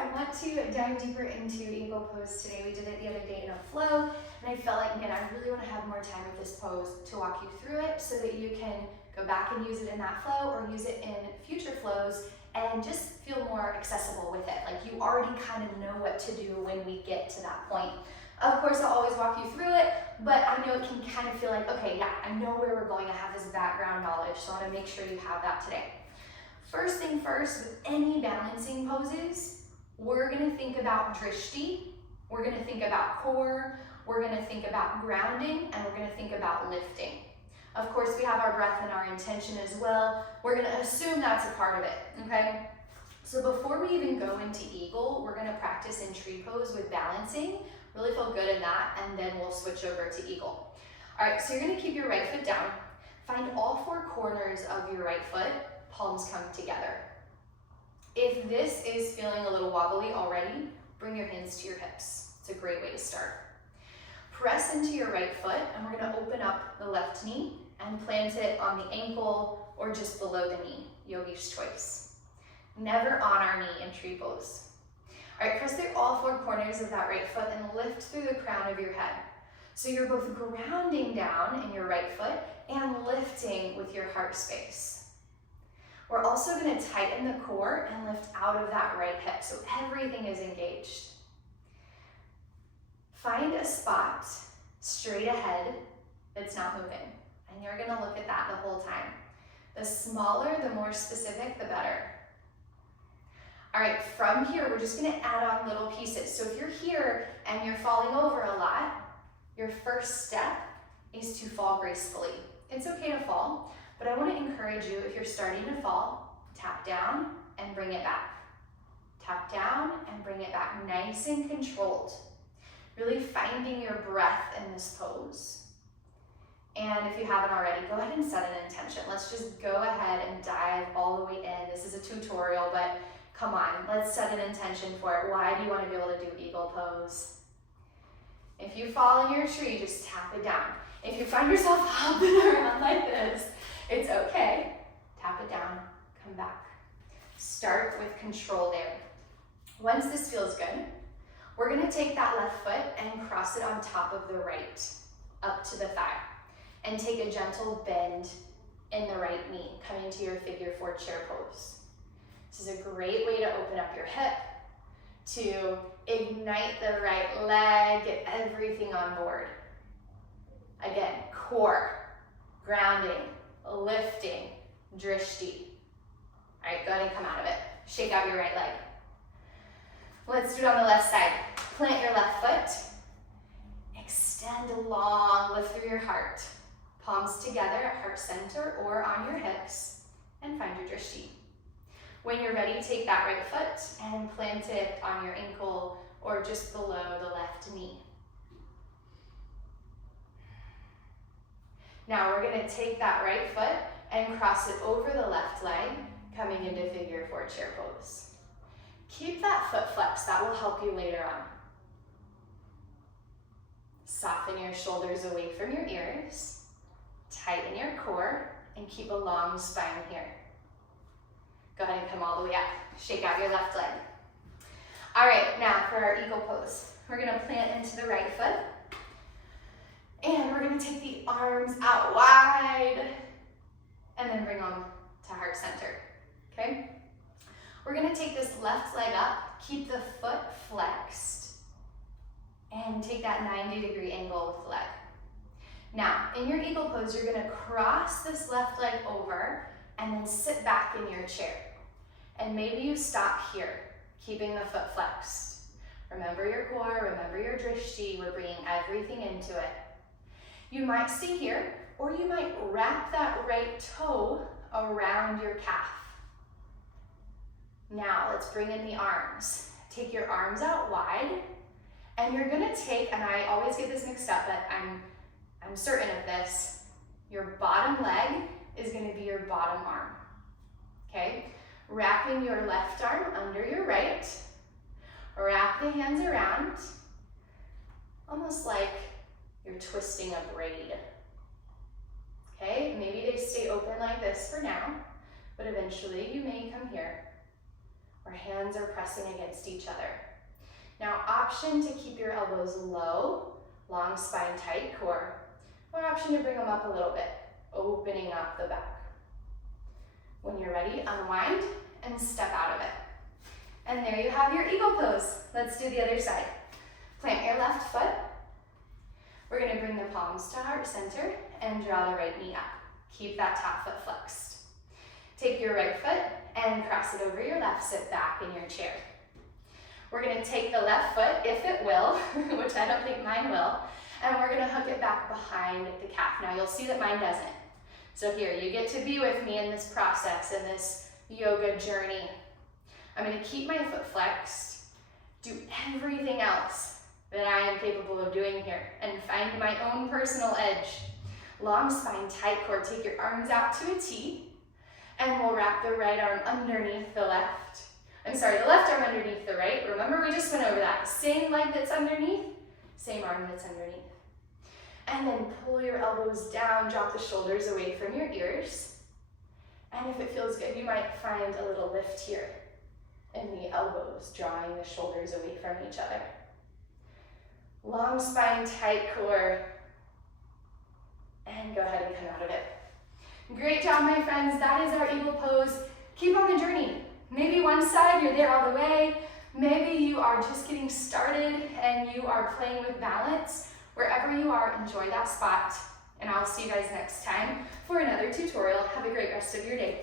I want to dive deeper into eagle pose today. We did it the other day in a flow, and I felt like, man, I really want to have more time with this pose to walk you through it so that you can go back and use it in that flow or use it in future flows and just feel more accessible with it. Like you already kind of know what to do when we get to that point. Of course, I'll always walk you through it, but I know it can kind of feel like, okay, yeah, I know where we're going. I have this background knowledge, so I want to make sure you have that today. First thing first, with any balancing poses, we're going to think about drishti, we're going to think about core, we're going to think about grounding, and we're going to think about lifting. Of course, we have our breath and our intention as well. We're going to assume that's a part of it, okay? So before we even go into eagle, we're going to practice in tree pose with balancing. Really feel good in that, and then we'll switch over to eagle. All right, so you're going to keep your right foot down. Find all four corners of your right foot, palms come together. If this is feeling a little wobbly already, bring your hands to your hips. It's a great way to start. Press into your right foot, and we're going to open up the left knee and plant it on the ankle or just below the knee, yogi's choice. Never on our knee in tree pose. All right, press through all four corners of that right foot and lift through the crown of your head. So you're both grounding down in your right foot and lifting with your heart space. We're also going to tighten the core and lift out of that right hip, so everything is engaged. Find a spot straight ahead that's not moving, and you're going to look at that the whole time. The smaller, the more specific, the better. All right, from here, we're just going to add on little pieces. So if you're here and you're falling over a lot, your first step is to fall gracefully. It's okay to fall, but I want to encourage you, if you're starting to fall, tap down and bring it back. Tap down and bring it back, nice and controlled. Really finding your breath in this pose. And if you haven't already, go ahead and set an intention. Let's just go ahead and dive all the way in. This is a tutorial, but come on, let's set an intention for it. Why do you want to be able to do eagle pose? If you fall in your tree, just tap it down. If you find yourself hopping around like this, it's okay. Tap it down, come back. Start with control there. Once this feels good, we're going to take that left foot and cross it on top of the right, up to the thigh, and take a gentle bend in the right knee, coming to your figure four chair pose. This is a great way to open up your hip, to ignite the right leg, get everything on board. Again, core, grounding, lifting, drishti. All right, go ahead and come out of it. Shake out your right leg. Let's do it on the left side. Plant your left foot. Extend long, lift through your heart. Palms together at heart center or on your hips, and find your drishti. When you're ready, take that right foot and plant it on your ankle or just below the left knee. Now we're going to take that right foot and cross it over the left leg, coming into figure four chair pose. Keep that foot flexed, that will help you later on. Soften your shoulders away from your ears, tighten your core, and keep a long spine here. Go ahead and come all the way up. Shake out your left leg. All right, now for our eagle pose. We're gonna plant into the right foot, and we're gonna take the arms out wide, and then bring them to heart center, okay? We're gonna take this left leg up, keep the foot flexed, and take that 90-degree angle with the leg. Now, in your eagle pose, you're gonna cross this left leg over and then sit back in your chair. And maybe you stop here, keeping the foot flexed. Remember your core, remember your drishti, we're bringing everything into it. You might stay here, or you might wrap that right toe around your calf. Now, let's bring in the arms. Take your arms out wide, and you're gonna take, and I always get this mixed up, but I'm certain of this, your bottom leg is gonna be your bottom arm, okay? Wrapping your left arm under your right, wrap the hands around, almost like you're twisting a braid, okay? Maybe they stay open like this for now, but eventually you may come here, or hands are pressing against each other. Now, option to keep your elbows low, long spine, tight core, or option to bring them up a little bit, opening up the back. When you're ready, unwind and step out of it. And there you have your eagle pose. Let's do the other side. Plant your left foot. We're going to bring the palms to heart center and draw the right knee up. Keep that top foot flexed. Take your right foot and cross it over your left, sit back in your chair. We're going to take the left foot, if it will, which I don't think mine will, and we're going to hook it back behind the calf. Now you'll see that mine doesn't. So here, you get to be with me in this process, in this yoga journey. I'm going to keep my foot flexed, do everything else that I am capable of doing here, and find my own personal edge. Long spine, tight core, take your arms out to a T, and we'll wrap the right arm underneath the left. The left arm underneath the right. Remember, we just went over that. Same leg that's underneath, same arm that's underneath. And then pull your elbows down, drop the shoulders away from your ears. And if it feels good, you might find a little lift here in the elbows, drawing the shoulders away from each other. Long spine, tight core. And go ahead and come out of it. Great job, my friends. That is our eagle pose. Keep on the journey. Maybe one side, you're there all the way. Maybe you are just getting started and you are playing with balance. Wherever you are, enjoy that spot. And I'll see you guys next time for another tutorial. Have a great rest of your day.